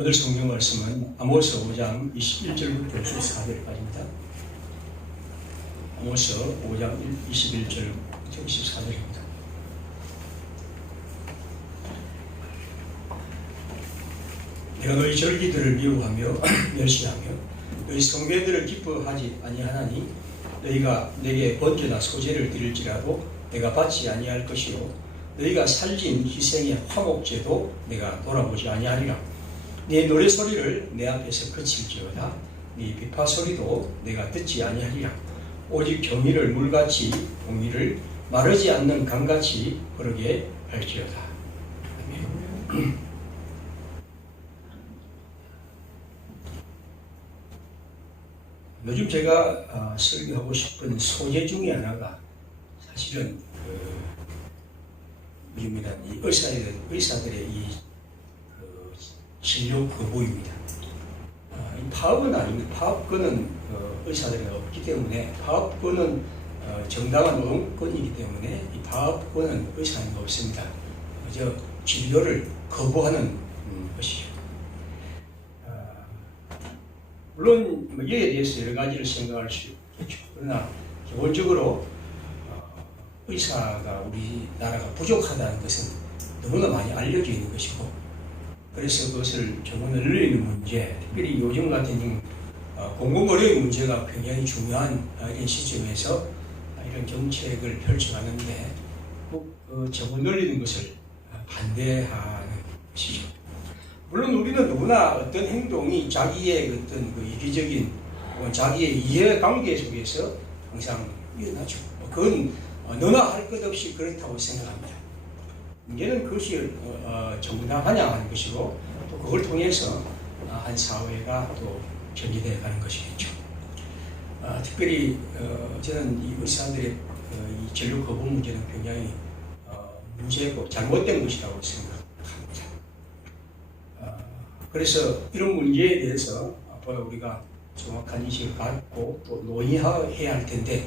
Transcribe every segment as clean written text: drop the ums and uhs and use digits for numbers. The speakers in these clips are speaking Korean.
오늘 성경 말씀은 아모스 5장 21절부터 24절까지입니다. 아모스 5장 21절부터 24절입니다. 내가 너희 절기들을 미워하며 멸시하며 너희 성회들을 기뻐하지 아니하나니 너희가 내게 번제나 소제를 드릴지라도 내가 받지 아니할 것이요 너희가 살린 희생의 화목제도 내가 돌아보지 아니하리라. 네 노래 소리를 내 앞에서 그칠지어다. 네 비파 소리도 내가 듣지 아니하리라. 오직 경의를 물같이 공의를 마르지 않는 강같이 흐르게 할지어다. 아멘. 요즘 제가 설교하고 싶은 소재 중에 하나가 사실은 유명한 이 의사들의 이 진료 거부입니다. 이 파업은 아닙니다. 파업권은 의사들은 없기 때문에 파업권은 정당한 의원권이기 때문에 이 파업권은 의사는 없습니다. 그저 진료를 거부하는 것이죠. 물론 이에 대해서 여러 가지를 생각할 수 있겠죠. 그러나 기본적으로 의사가 우리나라가 부족하다는 것은 너무나 많이 알려져 있는 것이고, 그래서 그것을 조금 늘리는 문제, 특별히 요즘 같은 공공의료의 문제가 굉장히 중요한 이런 시점에서 이런 정책을 펼쳐가는데 꼭 적응 늘리는 것을 반대하는 것이죠. 물론 우리는 누구나 어떤 행동이 자기의 어떤 이기적인 자기의 이해관계 속에서 항상 일어나죠. 그건 너나 할 것 없이 그렇다고 생각합니다. 문제는 그것이 정당하냐 하는 것이고, 또 그걸 통해서 한 사회가 또 전개되어 가는 것이겠죠. 특별히 저는 이 의사들의 이 진료 거부 문제는 굉장히 문제고 잘못된 것이라고 생각합니다. 그래서 이런 문제에 대해서 앞으로 우리가 정확한 인식을 갖고 또 논의해야 할 텐데,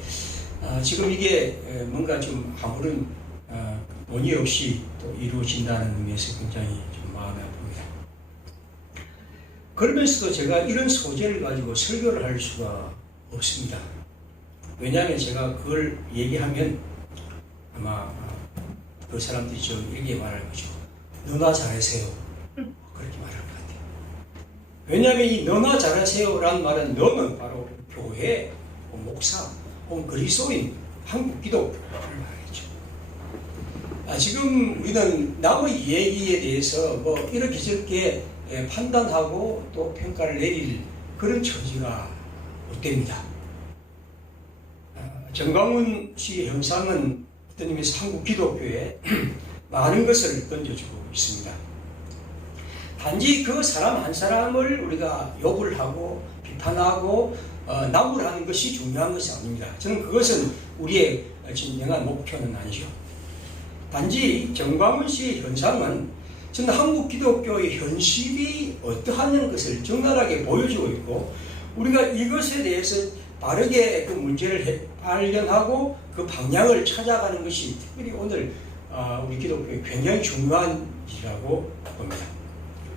지금 이게 뭔가 좀 아무런 논의 없이 또 이루어진다는 의미에서 굉장히 좀 마음이 아픕니다. 그러면서도 제가 이런 소재를 가지고 설교를 할 수가 없습니다. 왜냐하면 제가 그걸 얘기하면 아마 그 사람들이 좀 이렇게 말할 거죠. 너나 잘하세요. 그렇게 말할 것 같아요. 왜냐하면 이 너나 잘하세요라는 말은 너는 바로 교회, 목사, 그리스도인, 한국 기독교를 말했죠. 지금 우리는 남의 얘기에 대해서 뭐 이렇게 저렇게 판단하고 또 평가를 내릴 그런 처지가 못 됩니다. 정광훈 씨 형상은 어떤 의미에서 한국 기독교에 많은 것을 던져주고 있습니다. 단지 그 사람 한 사람을 우리가 욕을 하고 비판하고 나무라는 것이 중요한 것이 아닙니다. 저는 그것은 우리의 진정한 목표는 아니죠. 단지 정광훈 씨의 현상은 저는 한국 기독교의 현실이 어떠하냐는 것을 적나라하게 보여주고 있고, 우리가 이것에 대해서 바르게 그 문제를 발견하고 그 방향을 찾아가는 것이 특별히 오늘 우리 기독교에 굉장히 중요한 일이라고 봅니다.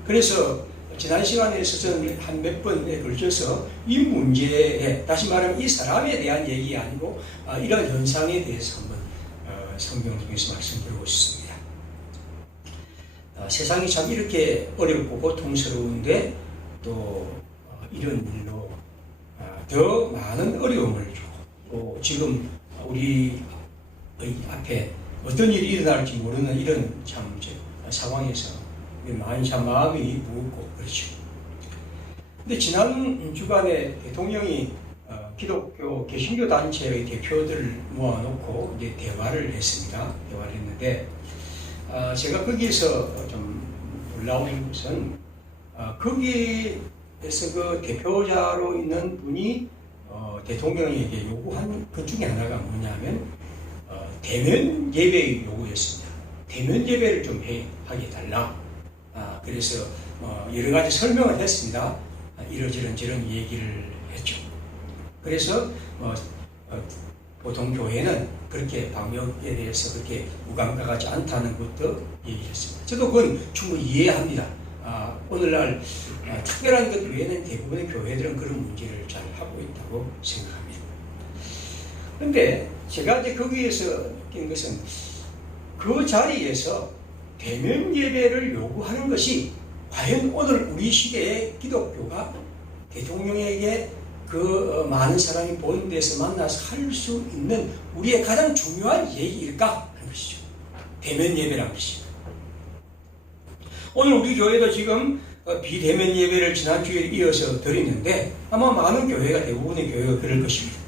그래서 지난 시간에서 저는 한 몇 번에 걸쳐서 이 문제에, 다시 말하면 이 사람에 대한 얘기 아니고 이런 현상에 대해서 한번 성경을 통해서 말씀드리고 싶습니다. 세상이 참 이렇게 어렵고 고통스러운데 또 이런 일로 더 많은 어려움을 주고, 또 지금 우리 앞에 어떤 일이 일어날지 모르는 이런 참 상황에서 많이 참 마음이 무겁고 그렇죠. 근데 지난 주간에 대통령이 기독교 개신교 단체의 대표들을 모아놓고 이제 대화를 했습니다. 대화를 했는데 제가 거기에서 좀 놀라운 것은 거기에서 그 대표자로 있는 분이 대통령에게 요구한 것 중에 하나가 뭐냐면 대면 예배의 요구였습니다. 대면 예배를 좀 하게 해달라. 그래서 여러 가지 설명을 했습니다. 이러저런 저런 얘기를 했죠. 그래서 보통 교회는 그렇게 방역에 대해서 그렇게 무감각하지 않다는 것도 얘기했습니다. 저도 그건 충분히 이해합니다. 오늘날 특별한 것 외에는 대부분의 교회들은 그런 문제를 잘 하고 있다고 생각합니다. 그런데 제가 이제 거기에서 느낀 것은 그 자리에서 대면 예배를 요구하는 것이 과연 오늘 우리 시대의 기독교가 대통령에게 그 많은 사람이 보는 데서 만나서 할 수 있는 우리의 가장 중요한 얘기일까 하는 것이죠. 대면 예배라는 것이. 오늘 우리 교회도 지금 비대면 예배를 지난주에 이어서 드리는데 아마 많은 교회가 대부분의 교회가 그럴 것입니다.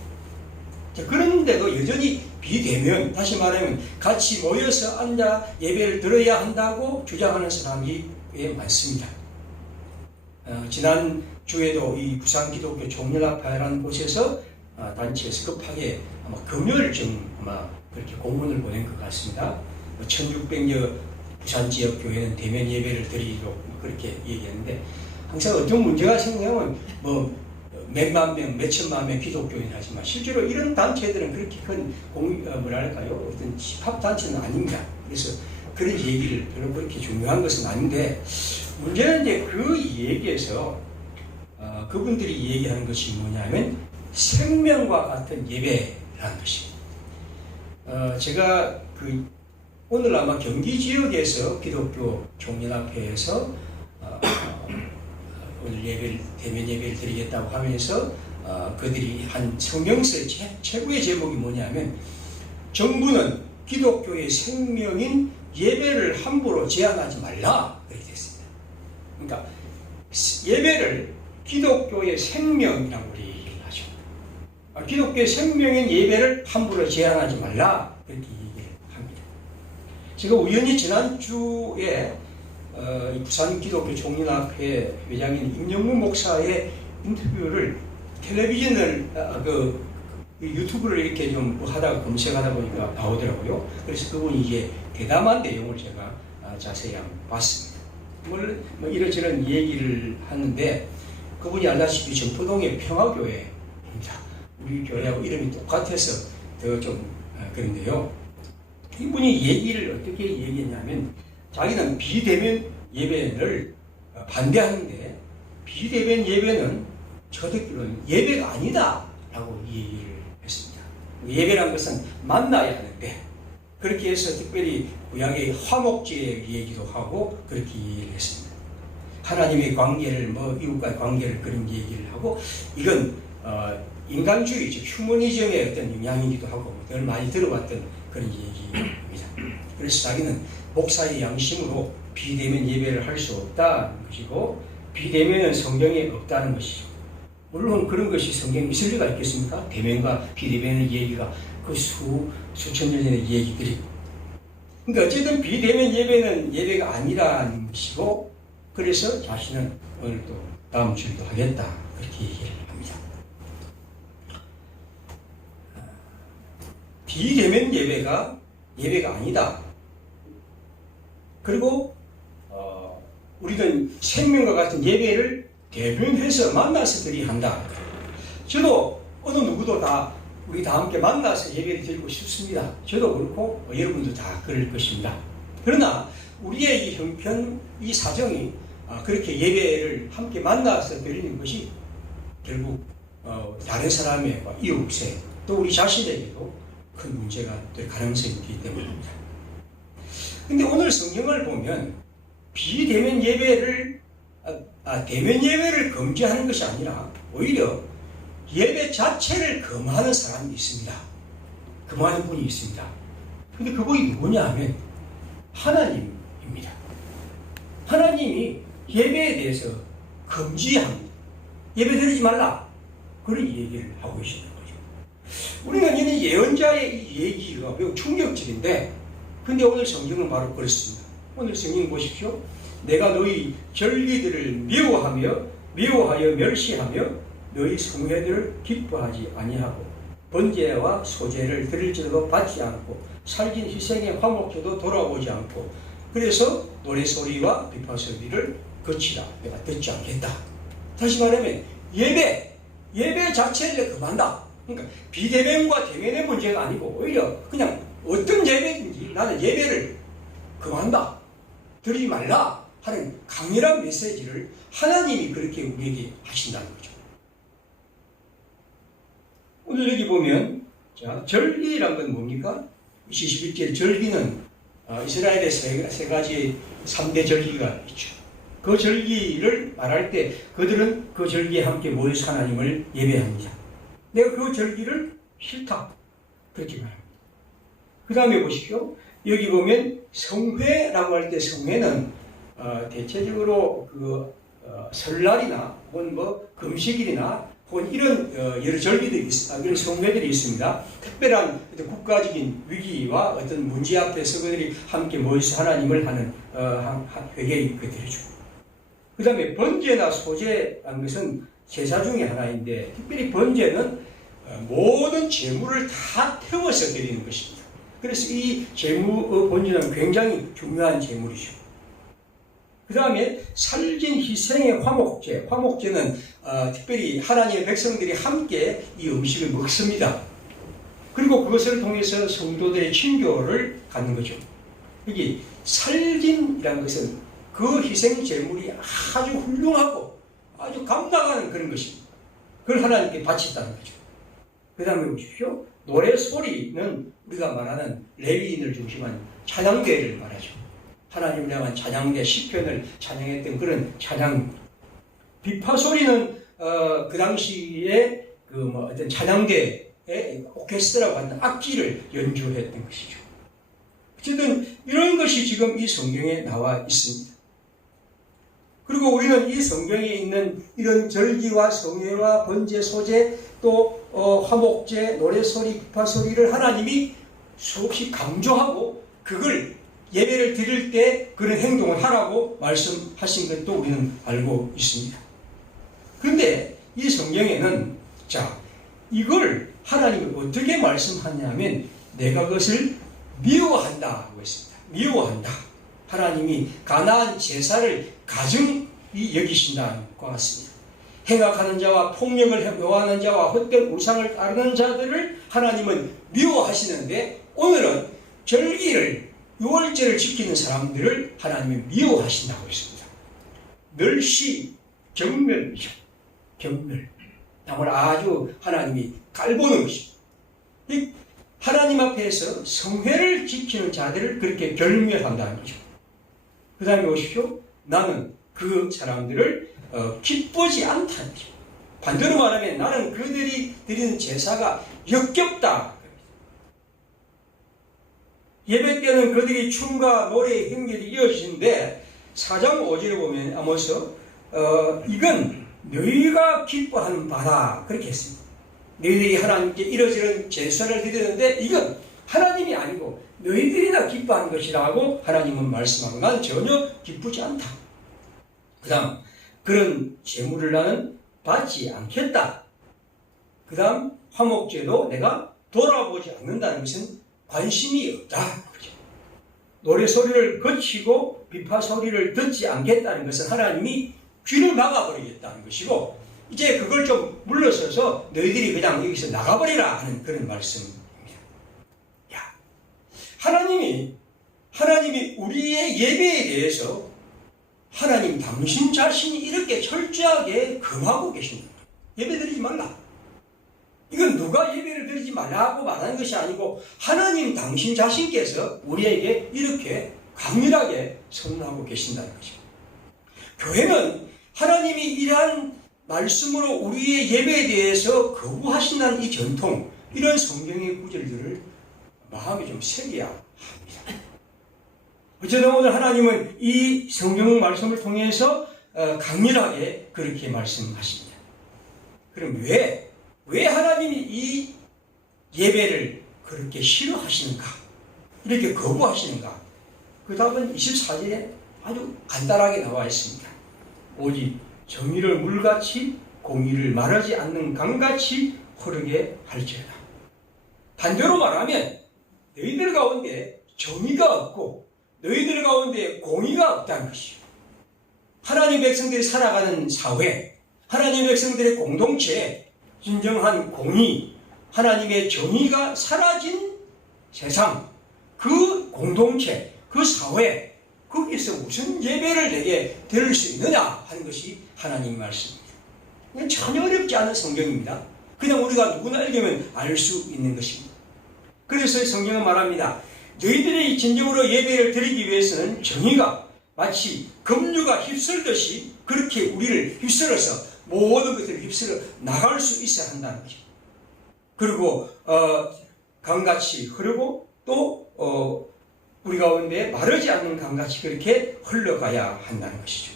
그런데도 여전히 비대면, 다시 말하면 같이 모여서 앉아 예배를 들어야 한다고 주장하는 사람이 꽤 많습니다. 지난 주에도 이 부산기독교 종려학파라는 곳에서 단체에서 급하게 아마 금요일쯤 아마 그렇게 공문을 보낸 것 같습니다. 1600여 부산 지역 교회는 대면 예배를 드리도록 그렇게 얘기했는데 항상 어떤 문제가 생기면 몇만 명, 몇천만 명 기독교인 하지만 실제로 이런 단체들은 그렇게 큰 뭐랄까요? 어떤 집합단체는 아닙니다. 그래서 그런 얘기를 별로 그렇게 중요한 것은 아닌데 문제는 이제 그 얘기에서 그분들이 얘기하는 것이 뭐냐면 생명과 같은 예배라는 것입니다. 제가 오늘 아마 경기 지역에서 기독교 종려학회에서 오늘 대면 예배를 드리겠다고 하면서 그들이 한 성경서의 최고의 제목이 뭐냐면 정부는 기독교의 생명인 예배를 함부로 제한하지 말라 그렇게 됐습니다. 그러니까 예배를 기독교의 생명이라고 우리 얘기를 하죠. 기독교의 생명인 예배를 함부로 제한하지 말라 그렇게 얘기를 합니다. 제가 우연히 지난주에 부산 기독교 종려학회 회장인 임영무 목사의 인터뷰를 텔레비전을 유튜브를 이렇게 좀 하다가 검색하다 보니까 나오더라고요. 그래서 그분이 이제 대담한 내용을 제가 자세히 한번 봤습니다. 뭐 이런저런 얘기를 하는데 그분이 알다시피 전포동의 평화교회입니다. 우리 교회하고 이름이 똑같아서 더 좀 그런데요. 이분이 얘기를 어떻게 얘기했냐면 자기는 비대면 예배를 반대하는데 비대면 예배는 저 듣기로는 예배가 아니다 라고 얘기를 했습니다. 예배란 것은 만나야 하는데 그렇게 해서 특별히 구약의 화목제의 얘기도 하고 그렇게 얘기를 했습니다. 하나님의 관계를 이웃과의 관계를 그런 얘기를 하고 이건 인간주의 즉 휴머니즘의 어떤 영향이기도 하고 늘 많이 들어봤던 그런 얘기입니다. 그래서 자기는 목사의 양심으로 비대면 예배를 할 수 없다는 것이고 비대면은 성경에 없다는 것이죠. 물론 그런 것이 성경에 있을 리가 있겠습니까? 대면과 비대면의 얘기가 그 수천 년 전의 얘기들이. 그러니까 어쨌든 비대면 예배는 예배가 아니라는 것이고 그래서 자신은 오늘 또 다음 주에도 하겠다 그렇게 얘기를 합니다. 비대면 예배가 아니다. 그리고 우리는 생명과 같은 예배를 대면해서 만나서 드려야 한다. 저도 어느 누구도 우리 다 함께 만나서 예배를 드리고 싶습니다. 저도 그렇고 여러분도 다 그럴 것입니다. 그러나 우리의 이 형편, 이 사정이 그렇게 예배를 함께 만나서 드리는 것이 결국 다른 사람의 이웃에 또 우리 자신에게도 큰 문제가 될 가능성이 있기 때문입니다. 근데 오늘 성경을 보면 비대면 예배를 대면 예배를 금지하는 것이 아니라 오히려 예배 자체를 금하는 사람이 있습니다. 금하는 분이 있습니다. 근데 그분이 누구냐 하면 하나님입니다. 하나님이 예배에 대해서 금지합니다. 예배 드리지 말라. 그런 얘기를 하고 계시는 거죠. 우리가 이는 예언자의 이 얘기가 매우 충격적인데 근데 오늘 성경은 바로 그렇습니다. 오늘 성경 보십시오. 내가 너희 절기들을 미워하여 멸시하며 너희 성회들을 기뻐하지 아니하고 번제와 소제를 드릴지라도 받지 않고 살진 희생의 화목제도 돌아오지 않고 그래서 노래소리와 비파소리를 거치라. 내가 듣지 않겠다. 다시 말하면 예배 자체를 금한다. 그러니까 비대면과 대면의 문제가 아니고 오히려 그냥 어떤 예배든지 나는 예배를 금한다. 드리지 말라 하는 강렬한 메시지를 하나님이 그렇게 우리에게 하신다는 거죠. 오늘 여기 보면 자, 절기란 건 뭡니까? 21절 절기는 이스라엘의 세 가지 3대 절기가 있죠. 그 절기를 말할 때 그들은 그 절기에 함께 모여서 하나님을 예배합니다. 내가 그 절기를 싫다. 그렇게 말합니다. 그 다음에 보십시오. 여기 보면 성회라고 할 때 성회는 대체적으로 설날이나 혹은 뭐 금식일이나 혹은 이런 여러 절기들이 이런 성회들이 있습니다. 특별한 국가적인 위기와 어떤 문제 앞에서 그들이 함께 모여서 하나님을 하는 회개의 그들이죠. 그 다음에 번제나 소제라는 것은 제사 중에 하나인데 특별히 번제는 모든 재물을 다 태워서 드리는 것입니다. 그래서 이 번제는 굉장히 중요한 재물이죠. 그 다음에 살진 희생의 화목제. 화목제는 특별히 하나님의 백성들이 함께 이 음식을 먹습니다. 그리고 그것을 통해서 성도들의 친교를 갖는 거죠. 여기 살진이라는 것은 그 희생 제물이 아주 훌륭하고 아주 감당하는 그런 것입니다. 그걸 하나님께 바친다는 거죠. 그 다음에 보십시오. 노래 소리는 우리가 말하는 레위인을 중심한 찬양대를 말하죠. 하나님을 향한 찬양대, 시편을 찬양했던 그런 찬양. 비파 소리는 그 당시에 어떤 찬양대의 오케스트라고 하는 악기를 연주했던 것이죠. 어쨌든 이런 것이 지금 이 성경에 나와 있습니다. 그리고 우리는 이 성경에 있는 이런 절기와 성회와 번제, 소제, 또 화목제, 노래소리, 비파소리를 하나님이 수없이 강조하고 그걸 예배를 드릴 때 그런 행동을 하라고 말씀하신 것도 우리는 알고 있습니다. 그런데 이 성경에는 자, 이걸 하나님이 어떻게 말씀하냐면 내가 그것을 미워한다고 했습니다. 미워한다. 하나님이 가나안 제사를 가증히 여기신다는 것 같습니다. 행악하는 자와 폭력을 요하는 자와 헛된 우상을 따르는 자들을 하나님은 미워하시는데 오늘은 절기를 유월절을 지키는 사람들을 하나님이 미워하신다고 했습니다. 멸시, 경멸이죠. 경멸. 남을 아주 하나님이 깔보는 것입니다. 하나님 앞에서 성회를 지키는 자들을 그렇게 경멸한다는 거죠. 그 다음에 보십시오. 나는 그 사람들을 기쁘지 않다는 거죠. 반대로 말하면 나는 그들이 드리는 제사가 역겹다. 예배 때는 그들이 춤과 노래의 행렬이 이어지는데 4장 5절에 보면 아모스 이건 너희가 기뻐하는 바다 그렇게 했습니다. 너희들이 하나님께 이러저런 제사를 드리는데 이건 하나님이 아니고 너희들이나 기뻐하는 것이라고 하나님은 말씀하고 난 전혀 기쁘지 않다. 그 다음 그런 제물을 나는 받지 않겠다. 그 다음 화목제도 내가 돌아보지 않는다는 것은 관심이 없다. 그렇죠? 노래소리를 거치고 비파소리를 듣지 않겠다는 것은 하나님이 귀를 막아버리겠다는 것이고 이제 그걸 좀 물러서서 너희들이 그냥 여기서 나가버리라 하는 그런 말씀입니다. 야, 하나님이 우리의 예배에 대해서 하나님 당신 자신이 이렇게 철저하게 금하고 계십니다. 예배 드리지 말라. 이건 누가 예배를 드리지 말라고 말하는 것이 아니고 하나님 당신 자신께서 우리에게 이렇게 강렬하게 선언하고 계신다는 것입니다. 교회는 하나님이 이러한 말씀으로 우리의 예배에 대해서 거부하신다는 이 전통, 이런 성경의 구절들을 마음에 좀 새겨야 합니다. 어쨌든 오늘 하나님은 이 성경 말씀을 통해서 강렬하게 그렇게 말씀하십니다. 그럼 왜 하나님이 이 예배를 그렇게 싫어하시는가? 이렇게 거부하시는가? 그 답은 24절에 아주 간단하게 나와 있습니다. 오직 정의를 물같이 공의를 말하지 않는 강같이 흐르게 할지어다. 반대로 말하면 너희들 가운데 정의가 없고 너희들 가운데 공의가 없다는 것이요. 하나님 백성들이 살아가는 사회, 하나님 백성들의 공동체, 진정한 공의, 하나님의 정의가 사라진 세상, 그 공동체, 그 사회, 그 거기서 무슨 예배를 내게 드릴 수 있느냐 하는 것이 하나님의 말씀입니다. 이건 전혀 어렵지 않은 성경입니다. 그냥 우리가 누구나 읽으면 알 수 있는 것입니다. 그래서 성경은 말합니다. 너희들이 진정으로 예배를 드리기 위해서는 정의가 마치 급류가 휩쓸듯이 그렇게 우리를 휩쓸어서 모든 것들을 휩쓸어 나갈 수 있어야 한다는 거죠. 그리고 강같이 흐르고 또 우리 가운데 마르지 않는 강같이 그렇게 흘러가야 한다는 것이죠.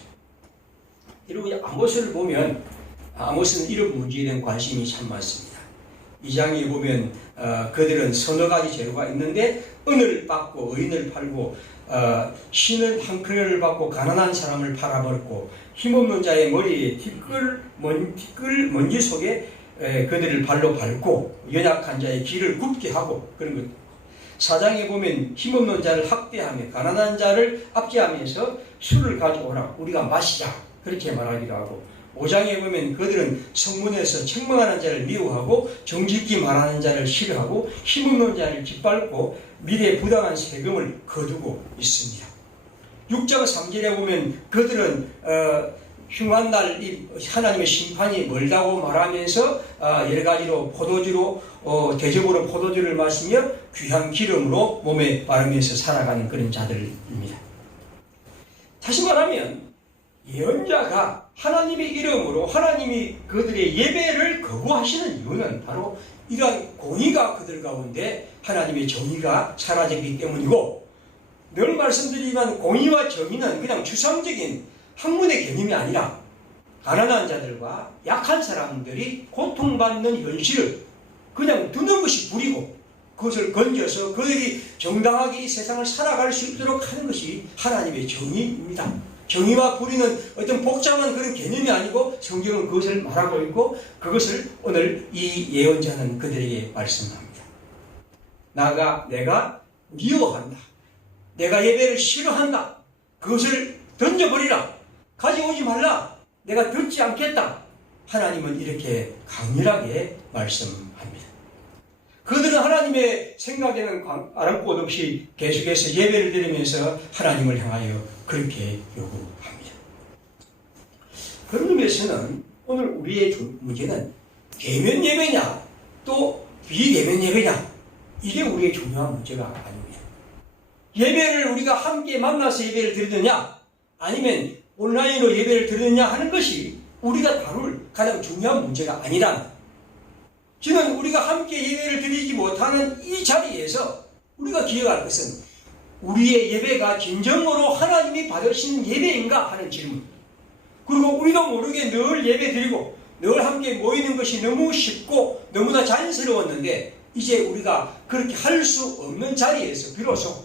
여러분 아모스를 보면 아모스는 이런 문제에 대한 관심이 참 많습니다. 이 장에 보면 그들은 서너 가지 재료가 있는데 은을 받고 의인을 팔고 신은 한 크렐을 받고 가난한 사람을 팔아버렸고 힘없는 자의 머리에 티끌 먼지 속에 그들을 발로 밟고 연약한 자의 길을 굽게 하고 그런 것. 4장에 보면 힘없는 자를 학대하며 가난한 자를 압제하면서 술을 가져오라 우리가 마시자 그렇게 말하기도 하고 5장에 보면 그들은 성문에서 책망하는 자를 미워하고 정직히 말하는 자를 싫어하고 힘없는 자를 짓밟고 미래에 부당한 세금을 거두고 있습니다. 6장 3절에 보면 그들은 흉한 날 하나님의 심판이 멀다고 말하면서 여러 가지로 포도주로 대접으로 포도주를 마시며 귀한 기름으로 몸에 바르면서 살아가는 그런 자들입니다. 다시 말하면 예언자가 하나님의 이름으로 하나님이 그들의 예배를 거부하시는 이유는 바로 이러한 공의가 그들 가운데 하나님의 정의가 사라졌기 때문이고 늘 말씀드리지만 공의와 정의는 그냥 추상적인 학문의 개념이 아니라 가난한 자들과 약한 사람들이 고통받는 현실을 그냥 두는 것이 불이고 그것을 건져서 그들이 정당하게 이 세상을 살아갈 수 있도록 하는 것이 하나님의 정의입니다. 정의와 불의는 어떤 복잡한 그런 개념이 아니고 성경은 그것을 말하고 있고 그것을 오늘 이 예언자는 그들에게 말씀합니다. 내가 미워한다. 내가 예배를 싫어한다. 그것을 던져버리라. 가져오지 말라. 내가 듣지 않겠다. 하나님은 이렇게 강렬하게 말씀합니다. 그들은 하나님의 생각에는 아랑곳 없이 계속해서 예배를 드리면서 하나님을 향하여 그렇게 요구합니다. 그런 의미에서는 오늘 우리의 문제는 대면 예배냐 또 비대면 예배냐 이게 우리의 중요한 문제가 아닙니다. 예배를 우리가 함께 만나서 예배를 드리느냐 아니면 온라인으로 예배를 드리느냐 하는 것이 우리가 다룰 가장 중요한 문제가 아니란 저는 우리가 함께 예배를 드리지 못하는 이 자리에서 우리가 기억할 것은 우리의 예배가 진정으로 하나님이 받으시는 예배인가 하는 질문. 그리고 우리도 모르게 늘 예배 드리고 늘 함께 모이는 것이 너무 쉽고 너무나 자연스러웠는데 이제 우리가 그렇게 할 수 없는 자리에서 비로소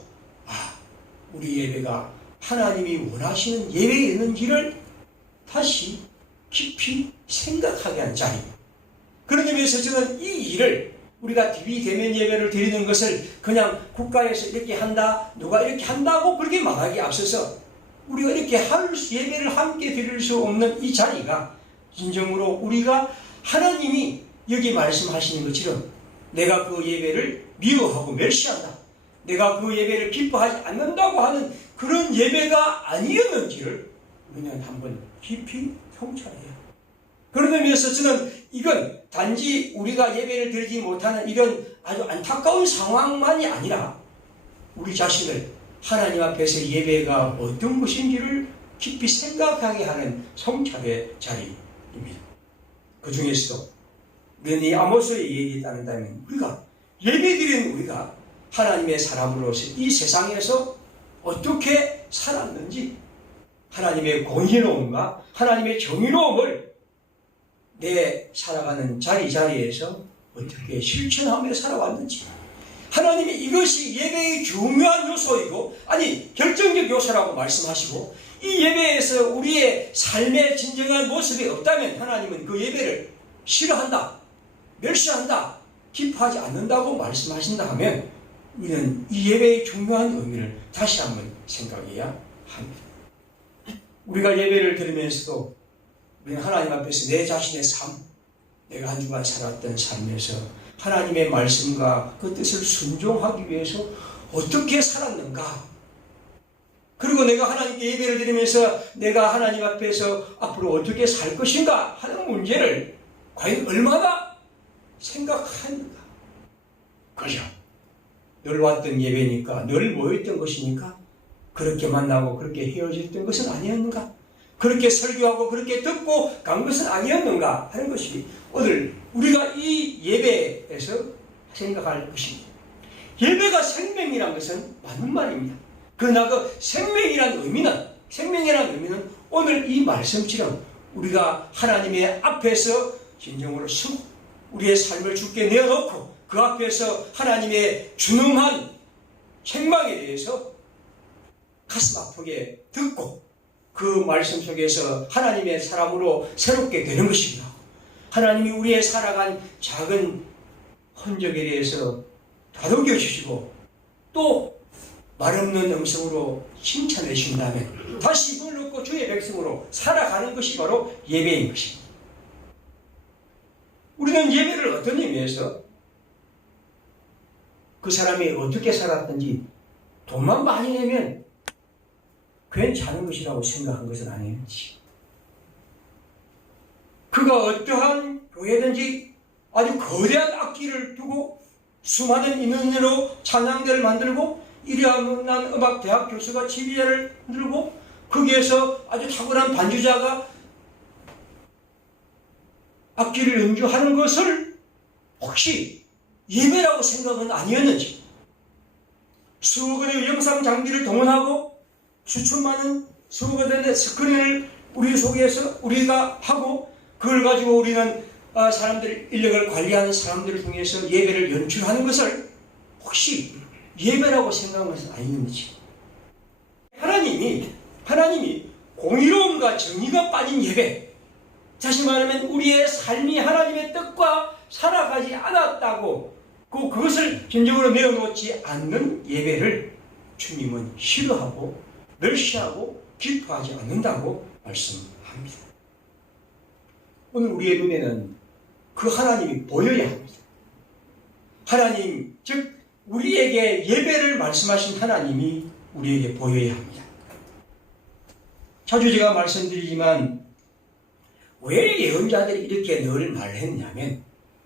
우리 예배가 하나님이 원하시는 예배였는지를 다시 깊이 생각하게 한 자리. 그런 의미에서 저는 이 일을 우리가 비대면 예배를 드리는 것을 그냥 국가에서 이렇게 한다, 누가 이렇게 한다고 그렇게 말하기에 앞서서 우리가 이렇게 예배를 함께 드릴 수 없는 이 자리가 진정으로 우리가 하나님이 여기 말씀하시는 것처럼 내가 그 예배를 미워하고 멸시한다. 내가 그 예배를 기뻐하지 않는다고 하는 그런 예배가 아니었는지를 우리는 한번 깊이 통찰해야 합니다. 그런 의미에서 저는 이건 단지 우리가 예배를 드리지 못하는 이런 아주 안타까운 상황만이 아니라 우리 자신을 하나님 앞에서 예배가 어떤 것인지를 깊이 생각하게 하는 성찰의 자리입니다. 그 중에서도 우리는 이 아모스의 얘기에 따른다면 우리가 예배드리는 우리가 하나님의 사람으로서 이 세상에서 어떻게 살았는지 하나님의 공의로움과 하나님의 정의로움을 내 살아가는 자리에서 어떻게 실천하며 살아왔는지 하나님이 이것이 예배의 중요한 요소이고 아니 결정적 요소라고 말씀하시고 이 예배에서 우리의 삶의 진정한 모습이 없다면 하나님은 그 예배를 싫어한다, 멸시한다, 기뻐하지 않는다고 말씀하신다 하면 우리는 이 예배의 중요한 의미를 다시 한번 생각해야 합니다. 우리가 예배를 드리면서도 우리는 하나님 앞에서 내 자신의 삶, 내가 한 주간 살았던 삶에서 하나님의 말씀과 그 뜻을 순종하기 위해서 어떻게 살았는가 그리고 내가 하나님께 예배를 드리면서 내가 하나님 앞에서 앞으로 어떻게 살 것인가 하는 문제를 과연 얼마나 생각하는가. 그죠? 늘 왔던 예배니까, 늘 모였던 것이니까 그렇게 만나고 그렇게 헤어졌던 것은 아니었는가? 그렇게 설교하고 그렇게 듣고 간 것은 아니었는가 하는 것이 오늘 우리가 이 예배에서 생각할 것입니다. 예배가 생명이라는 것은 맞는 말입니다. 그러나 그 생명이라는 의미는 오늘 이 말씀처럼 우리가 하나님의 앞에서 진정으로 서고 우리의 삶을 주께 내어놓고 그 앞에서 하나님의 준엄한 책망에 대해서 가슴 아프게 듣고 그 말씀 속에서 하나님의 사람으로 새롭게 되는 것입니다. 하나님이 우리의 살아간 작은 흔적에 대해서 다독여 주시고 또 말없는 음성으로 칭찬해 주신다면 다시 힘을 얻고 주의 백성으로 살아가는 것이 바로 예배인 것입니다. 우리는 예배를 어떤 의미에서 그 사람이 어떻게 살았든지 돈만 많이 내면 괜찮은 것이라고 생각한 것은 아니었지. 그가 어떠한 교회든지 아주 거대한 악기를 두고 수많은 인원으로 찬양대를 만들고 이러한 음악 대학 교수가 지휘자를 들고 거기에서 아주 탁월한 반주자가 악기를 연주하는 것을 혹시 예배라고 생각은 아니었는지, 수억 원의 영상 장비를 동원하고 수천만원 수억 원의 스크린을 우리 속에서 우리가 하고 그걸 가지고 우리는 사람들 인력을 관리하는 사람들을 통해서 예배를 연출하는 것을 혹시 예배라고 생각한 것은 아니었는지, 하나님이 공의로움과 정의가 빠진 예배, 다시 말하면 우리의 삶이 하나님의 뜻과 살아가지 않았다고 그것을 진정으로 내어놓지 않는 예배를 주님은 싫어하고 멸시하고 기뻐하지 않는다고 말씀합니다. 오늘 우리의 눈에는 그 하나님이 보여야 합니다. 하나님, 즉 우리에게 예배를 말씀하신 하나님이 우리에게 보여야 합니다. 자주 제가 말씀드리지만 왜 예언자들이 이렇게 늘 말했냐면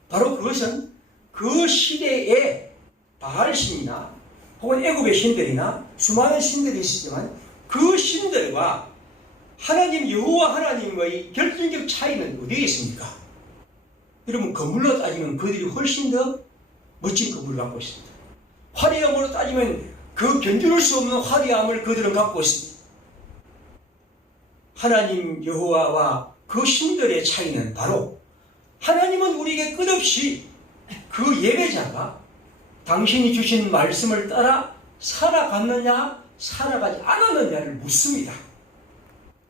바로 그것은 그 시대에 바알신이나 혹은 애굽의 신들이나 수많은 신들이 있었지만 그 신들과 하나님 여호와 하나님의 결정적 차이는 어디에 있습니까? 여러분, 건물로 따지면 그들이 훨씬 더 멋진 건물을 갖고 있습니다. 화려함으로 따지면 그 견줄 수 없는 화려함을 그들은 갖고 있습니다. 하나님 여호와와 그 신들의 차이는 바로 하나님은 우리에게 끝없이 그 예배자가 당신이 주신 말씀을 따라 살아갔느냐 살아가지 않았느냐를 묻습니다.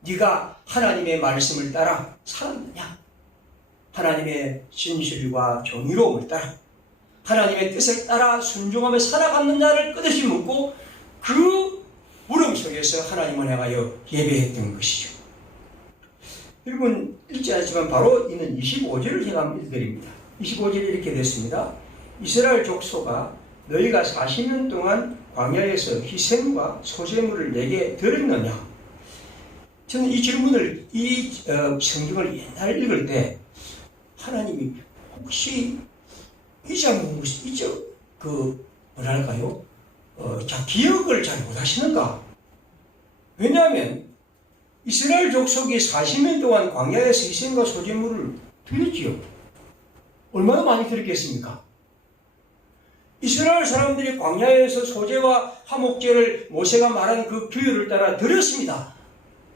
네가 하나님의 말씀을 따라 살았느냐, 하나님의 진실과 정의로움을 따라 하나님의 뜻을 따라 순종하며 살아갔느냐를 끝없이 묻고 그 물음 속에서 하나님을 향하여 예배했던 것이죠. 여러분, 읽지 않지만 바로 있는 25절을 제가 한번 읽어드립니다. 25절이 이렇게 됐습니다. 이스라엘 족속아, 너희가 40년 동안 광야에서 희생과 소제물을 내게 드렸느냐? 저는 이 질문을, 이 성경을 옛날에 읽을 때 하나님이 혹시 기억을 잘 못하시는가? 왜냐하면 이스라엘 족속이 40년 동안 광야에서 희생과 소제물을 드렸지요. 얼마나 많이 드렸겠습니까? 이스라엘 사람들이 광야에서 소제와 화목제를 모세가 말한 그 규율을 따라 드렸습니다.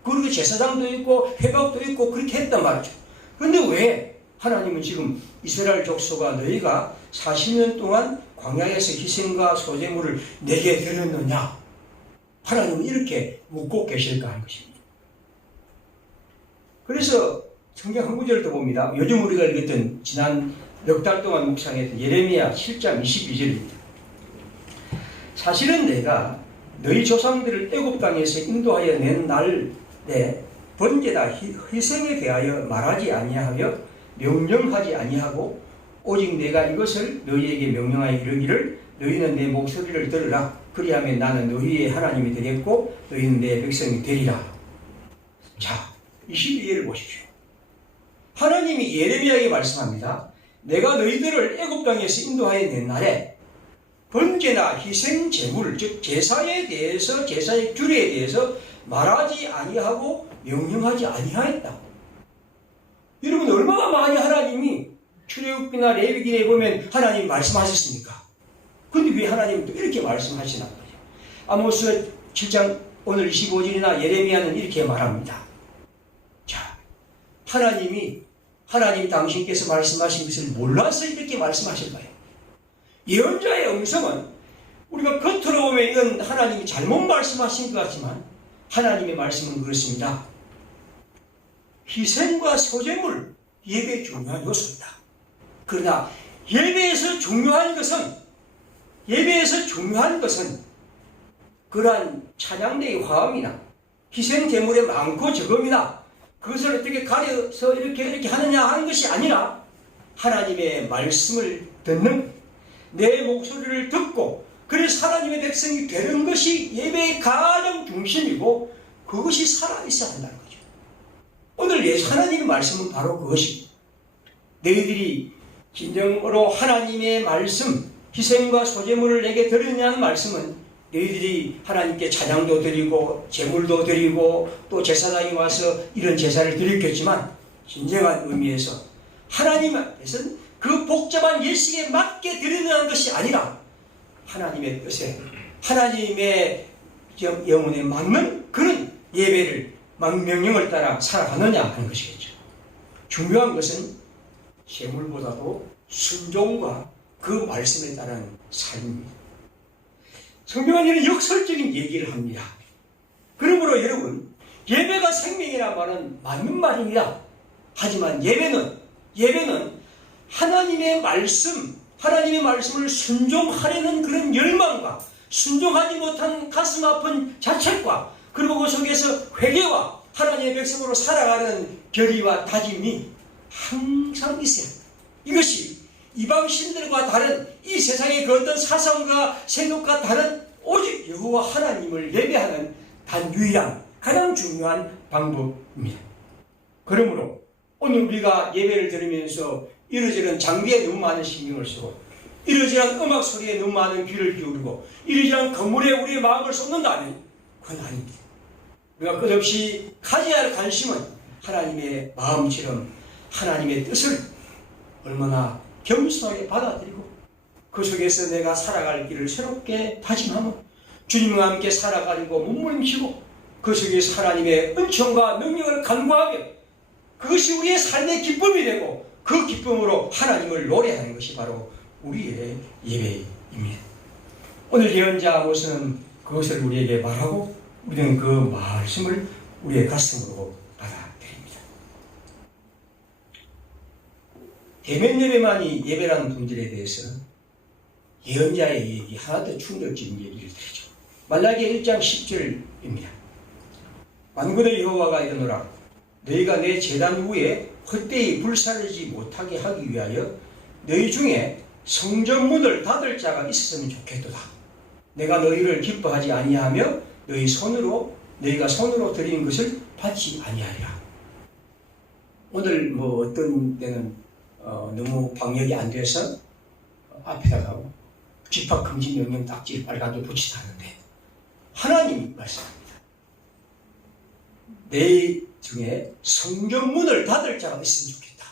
그리고 제사장도 있고 회막도 있고 그렇게 했단 말이죠. 그런데 왜 하나님은 지금 이스라엘 족속아, 너희가 40년 동안 광야에서 희생과 소제물을 내게 드렸느냐? 하나님은 이렇게 묻고 계실까 하는 것입니다. 그래서 성경 한 구절을 더 봅니다. 요즘 우리가 읽었던 지난 몇 달 동안 묵상했던 예레미야 7장 22절입니다. 사실은 내가 너희 조상들을 애굽 땅에서 인도하여 낸 날에 번제다 희생에 대하여 말하지 아니하며 명령하지 아니하고 오직 내가 이것을 너희에게 명령하여 이르기를 너희는 내 목소리를 들으라. 그리하면 나는 너희의 하나님이 되겠고 너희는 내 백성이 되리라. 자, 22절을 보십시오. 하나님이 예레미야에게 말씀합니다. 내가 너희들을 애굽 땅에서 인도하여 낸 날에 번제나 희생 제물, 즉 제사에 대해서, 제사의 규례에 대해서 말하지 아니하고 명령하지 아니하였다. 여러분, 얼마나 많이 하나님이 출애굽기나 레위기에 보면 하나님이 말씀하셨습니까? 근데 왜 하나님은 또 이렇게 말씀하시나 거예요? 아모스 7장 오늘 25절이나 예레미야는 이렇게 말합니다. 자, 하나님 당신께서 말씀하신 것을 몰라서 이렇게 말씀하실까요? 예언자의 음성은 우리가 겉으로 보면 이건 하나님이 잘못 말씀하신 것 같지만 하나님의 말씀은 그렇습니다. 희생과 소제물, 예배의 중요한 요소입니다. 그러나 예배에서 중요한 것은 그러한 찬양대의 화음이나 희생 제물의 많고 적음이나 그것을 어떻게 가려서 이렇게 하느냐 하는 것이 아니라 하나님의 말씀을 듣는, 내 목소리를 듣고 그래서 하나님의 백성이 되는 것이 예배의 가장 중심이고 그것이 살아있어야 한다는 거죠. 오늘 하나님의 말씀은 바로 그것입니다. 너희들이 진정으로 하나님의 말씀, 희생과 소제물을 내게 드리느냐는 말씀은 너희들이 하나님께 찬양도 드리고 제물도 드리고 또 제사장이 와서 이런 제사를 드렸겠지만 진정한 의미에서 하나님 앞에서는 그 복잡한 예식에 맞게 드리는 것이 아니라 하나님의 뜻에, 하나님의 영혼에 맞는 그런 예배를 명령을 따라 살아가느냐 하는 것이겠죠. 중요한 것은 제물보다도 순종과 그 말씀에 따른 삶입니다. 성경은 이런 역설적인 얘기를 합니다. 그러므로 여러분, 예배가 생명이란 말은 맞는 말입니다. 하지만 예배는 하나님의 말씀을 순종하려는 그런 열망과 순종하지 못한 가슴 아픈 자책과 그리고 그 속에서 회개와 하나님의 백성으로 살아가는 결의와 다짐이 항상 있어야 합니다. 이것이 이방 신들과 다른 이 세상의 그 어떤 사상과 생각과 다른 오직 여호와 하나님을 예배하는 단 유일한 가장 중요한 방법입니다. 그러므로 오늘 우리가 예배를 들으면서 이러저런 장비에 너무 많은 신경을 쓰고 이러저런 음악 소리에 너무 많은 귀를 기울이고 이러저런 건물에 우리의 마음을 쏟는다면 그건 아닙니다. 우리가 끝없이 가져야 할 관심은 하나님의 마음처럼 하나님의 뜻을 얼마나 겸손하게 받아들이고 그 속에서 내가 살아갈 길을 새롭게 다짐하며 주님과 함께 살아가려고 몸부림치고 그 속에서 하나님의 은총과 능력을 간구하며 그것이 우리의 삶의 기쁨이 되고 그 기쁨으로 하나님을 노래하는 것이 바로 우리의 예배입니다. 오늘 예언자 아모스는 그것을 우리에게 말하고 우리는 그 말씀을 우리의 가슴으로 받아들입니다. 대면 예배만이 예배라는 분들에 대해서 예언자의 얘기 하나 더 충격적인 얘기를 드리죠. 말라기 1장 10절입니다. 만군의 여호와가 이르노라 너희가 내 제단 위에 헛되이 불사르지 못하게 하기 위하여 너희 중에 성전문을 닫을 자가 있었으면 좋겠도다. 내가 너희를 기뻐하지 아니하며 너희가 손으로 드리는 것을 받지 아니하리라. 오늘 어떤 때는 너무 방역이 안 돼서 앞에다가 집합금지 명령 딱지를 빨간데 붙이다 하는데 하나님이 말씀합니다. 내 중에 성전문을 닫을 자가 있으면 좋겠다.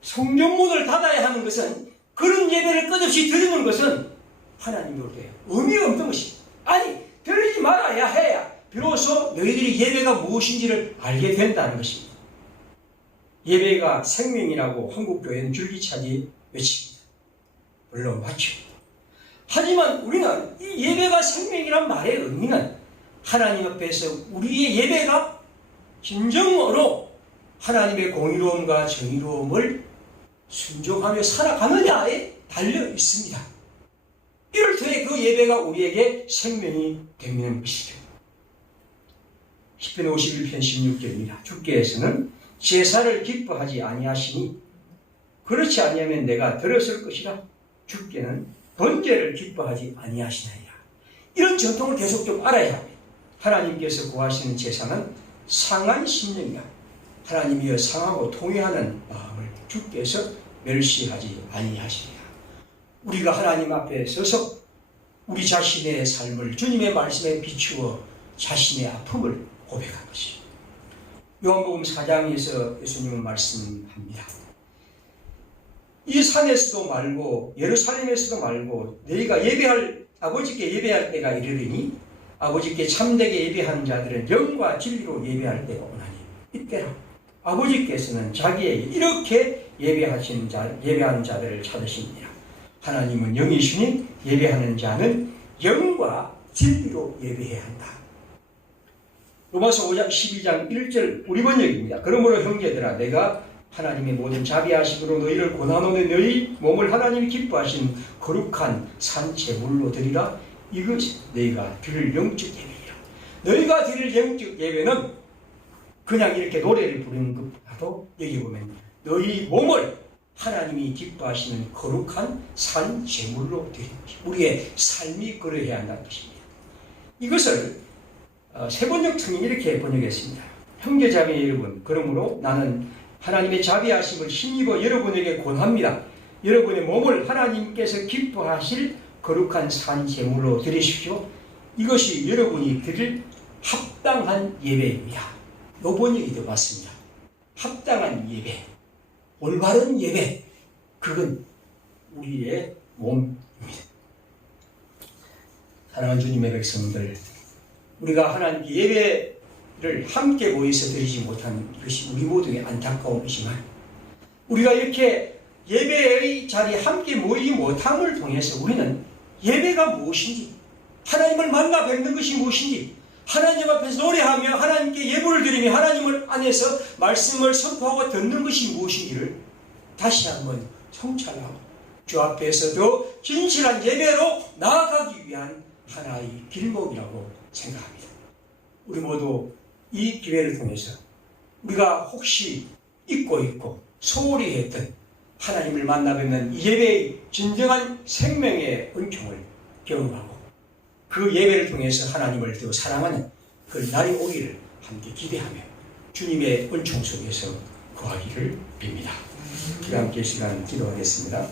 성전문을 닫아야 하는 것은 그런 예배를 끝없이 드리는 것은 하나님으로 돼요. 의미 없는 것이 아니 드리지 말아야 해야 비로소 너희들이 예배가 무엇인지를 알게 된다는 것입니다. 예배가 생명이라고 한국교회는 줄기차게 외칩니다. 물론 맞죠. 하지만 우리는 이 예배가 생명이란 말의 의미는 하나님 앞에서 우리의 예배가 진정으로 하나님의 공의로움과 정의로움을 순종하며 살아가느냐에 달려 있습니다. 이럴 때 그 예배가 우리에게 생명이 되는 것이죠. 10편 51편 16절입니다. 주께서는 제사를 기뻐하지 아니하시니 그렇지 아니하면 내가 들었을 것이라. 주께는 번제를 기뻐하지 아니하시나이다. 이런 전통을 계속 좀 알아야 합니다. 하나님께서 구하시는 제사는 상한 심령이야. 하나님이여 상하고 통회하는 마음을 주께서 멸시하지 아니하시리라. 우리가 하나님 앞에 서서 우리 자신의 삶을 주님의 말씀에 비추어 자신의 아픔을 고백한 것이. 요한복음 4장에서 예수님은 말씀합니다. 이 산에서도 말고 예루살렘에서도 말고 너희가 예배할 아버지께 예배할 때가 이르리니 아버지께 참되게 예배하는 자들은 영과 진리로 예배할 때가 오나니 이때라. 아버지께서는 자기에게 이렇게 예배하는 자들을 찾으십니다. 하나님은 영이시니 예배하는 자는 영과 진리로 예배해야 한다. 로마서 5장 12장 1절 우리 번역입니다. 그러므로 형제들아 내가 하나님의 모든 자비하심으로 너희를 고난하는 너희 몸을 하나님이 기뻐하신 거룩한 산제물로 드리라. 이것이 너희가 드릴 영적 예배이라. 너희가 드릴 영적 예배는 그냥 이렇게 노래를 부르는 것보다도 여기 보면 너희 몸을 하나님이 기뻐하시는 거룩한 산제물로 드리는 것이 우리의 삶이 그러해야 한다는 것입니다. 이것을 세번역 성경이 이렇게 번역했습니다. 형제자매 여러분, 그러므로 나는 하나님의 자비하심을 힘입어 여러분에게 권합니다. 여러분의 몸을 하나님께서 기뻐하실 거룩한 산제물로 드리십시오. 이것이 여러분이 드릴 합당한 예배입니다. 요 번역이 더 맞습니다. 합당한 예배, 올바른 예배, 그건 우리의 몸입니다. 사랑하는 주님의 백성들, 우리가 하나님께 예배를 함께 모여서 드리지 못한 것이 우리 모두의 안타까운 것이지만 우리가 이렇게 예배의 자리에 함께 모이지 못함을 통해서 우리는 예배가 무엇인지, 하나님을 만나 뵙는 것이 무엇인지, 하나님 앞에서 노래하며 하나님께 예물을 드리며 하나님을 안에서 말씀을 선포하고 듣는 것이 무엇인지를 다시 한번 성찰하고 주 앞에서 더 진실한 예배로 나아가기 위한 하나의 길목이라고 생각합니다. 우리 모두 이 기회를 통해서 우리가 혹시 잊고 있고 소홀히 했던 하나님을 만나 뵙는 예배의 진정한 생명의 은총을 경험하고 그 예배를 통해서 하나님을 더 사랑하는 그 날이 오기를 함께 기대하며 주님의 은총 속에서 거하기를 빕니다. 우리 함께 시간 기도하겠습니다.